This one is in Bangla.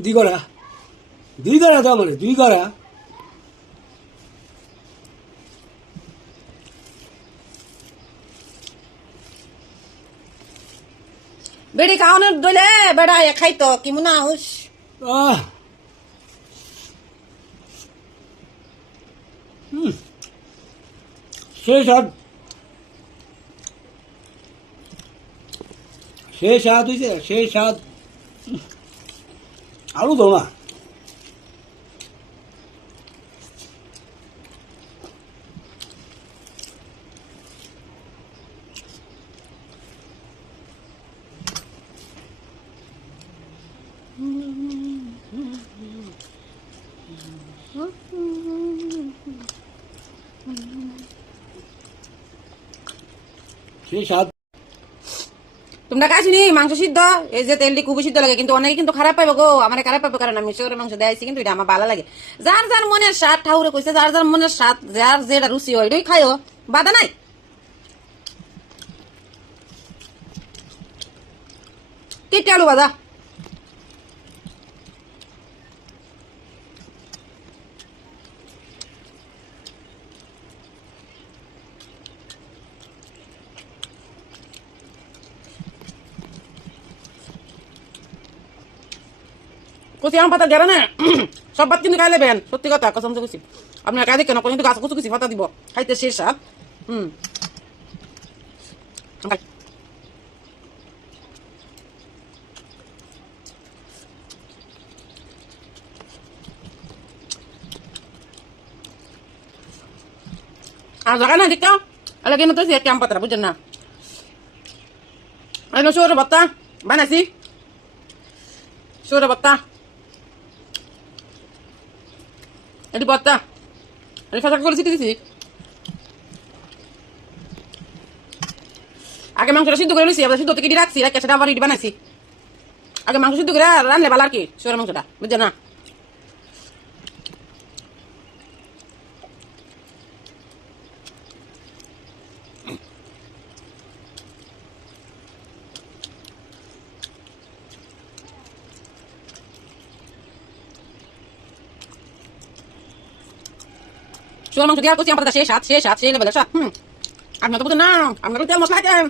দুই করা দাও মানে দুই করা। বেড়ি খাওয়ানোর দইলে বেড়া খাইতো কি মনে আউস আহ সেই স্বাদ হয়েছে সেই স্বাদ। আলু দাও না। সেই স্বাদ। তোমরা কাছিনি মাংস সিদ্ধ এই যে তেলটি খুবই সিদ্ধ লাগে কিন্তু অনেকে কিন্তু খারাপ পাইবো গো আমার খারাপ পাইবো কারণ আমি শহরের মাংস দেয়াইছি কিন্তু এটা আমার ভালো লাগে যার যার মনের স্বাদ ঠাউরে কইছে যার যার মনের স্বাদ যার যেটা রুচি হয় ওইটাই খাইও বাধা নাই কেটে আলু বাদা কচি আম পাতা গেলে না সব বাদ কিন্তু খাই লেবেন সত্যি কথা কসম কচি আপনার কাজে কেন কিন্তু গাছ কচু কচি পাতা দিব খাইতে শেষ সাপ আর জায়গা না দেখতে আলাগে মতো আম পাতা বুঝছেন না সৌর ভত্তা বানাইছি সৌর ভত্তা এটি ভত্তা এটি ফাঁকা করে ছিটে দিছি আগে মাংসটা সিদ্ধ করে নিছি আবার সিদ্ধ থেকে রাখছি রাখি সেটা আবার ইটি বানাইছি আগে মাংস সিদ্ধ করে রানলে ভালো আর কি সৌর মাংসটা বুঝছেন না সৌর মাংস দিয়ে করছি আমাদের শেষ হাত সেই লেভেলের স্বাদ আপনার তো বুঝেন না আপনার তেল মশলা খাইতেন